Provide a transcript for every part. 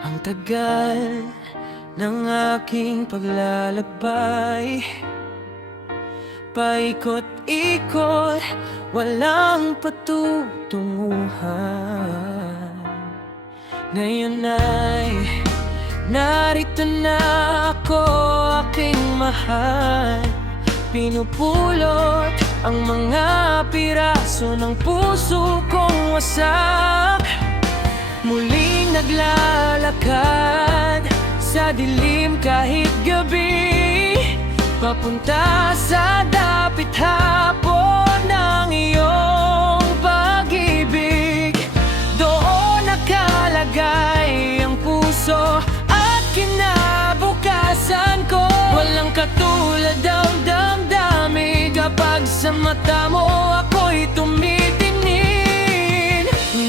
Ang tagal ng aking paglalakbay, paikot-ikot, walang patutunguhan. Ngayon ay narito na ako, aking mahal. Pinupulot ang mga piraso ng puso kong wasak. Muling naglalakad sa dilim kahit gabi, papunta sa dapit hapon ng iyong pag-ibig. Doon nakalagay ang puso at kinabukasan ko. Walang katulad ang damdamin kapag sa mata mo ako'y tumitingin.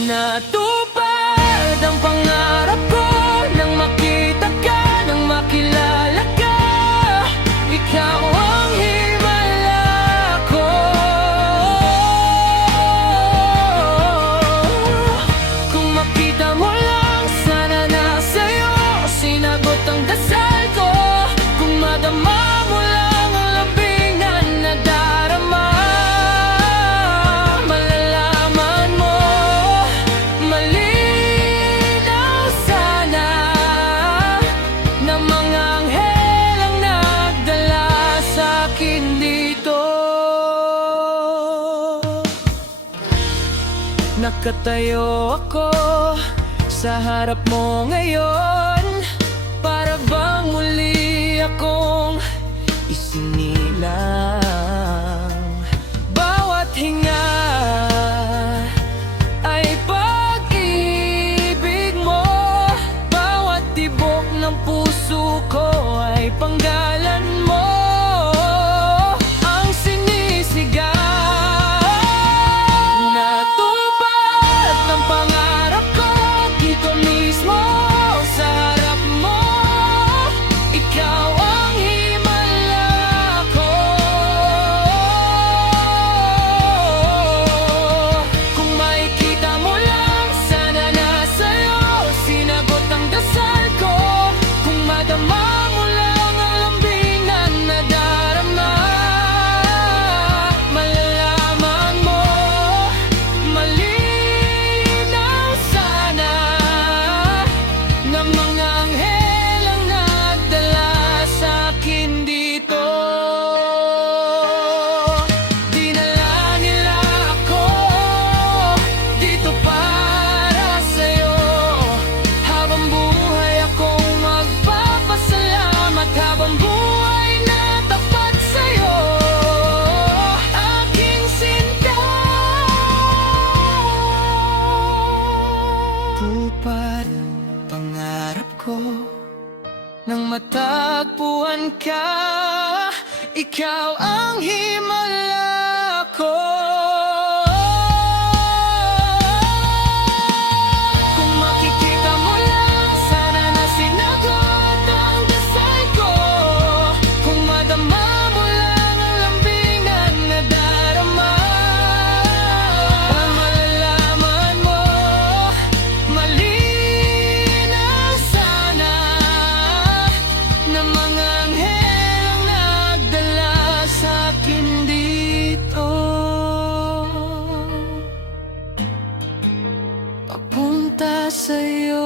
Natupad ang pangarap ko nang makita ka, nang makilala ka. Ikaw ang himala ko. Kung makita mo lang, sana na sa'yo sinagot ang dasal ko. Kung madama mo lang ang labing na nadarama, malalaman mo, malinaw sana na mga anghel ang nagdala sa'kin dito. Nakatayo ako sa harap mo ngayon, para bang muli akong isinilang. Bawat hinga ay pag-ibig mo, bawat tibok ng puso ko ay panggalan mo. Ang sinisigaw, natupad ang pangarap ko dito mismo sa harap mo. Ikaw ang himala ko. Kung makikita mo lang, sana na sa'yo sinagot ang dasal ko. Kung madama mo lang ang lambing na nadarama, malalaman mo, malinaw sana na mga anghel ang nagdala sa'kin dito. Dinala nila ako dito para sa'yo. Habang buhay akong magpapasalamat, habang buhay na tapat sa'yo, aking sinta. Tupad pangarap ko nang matagpuan ka. Ikaw ang himala ko. Kung makikita mo lang, sana na sinagot ang dasal ko. Kung madama mo lang ang lambing na nadarama, malalaman mo, malinaw sana na mga anghel ang nagdala sa'kin dito. Papunta sa'yo.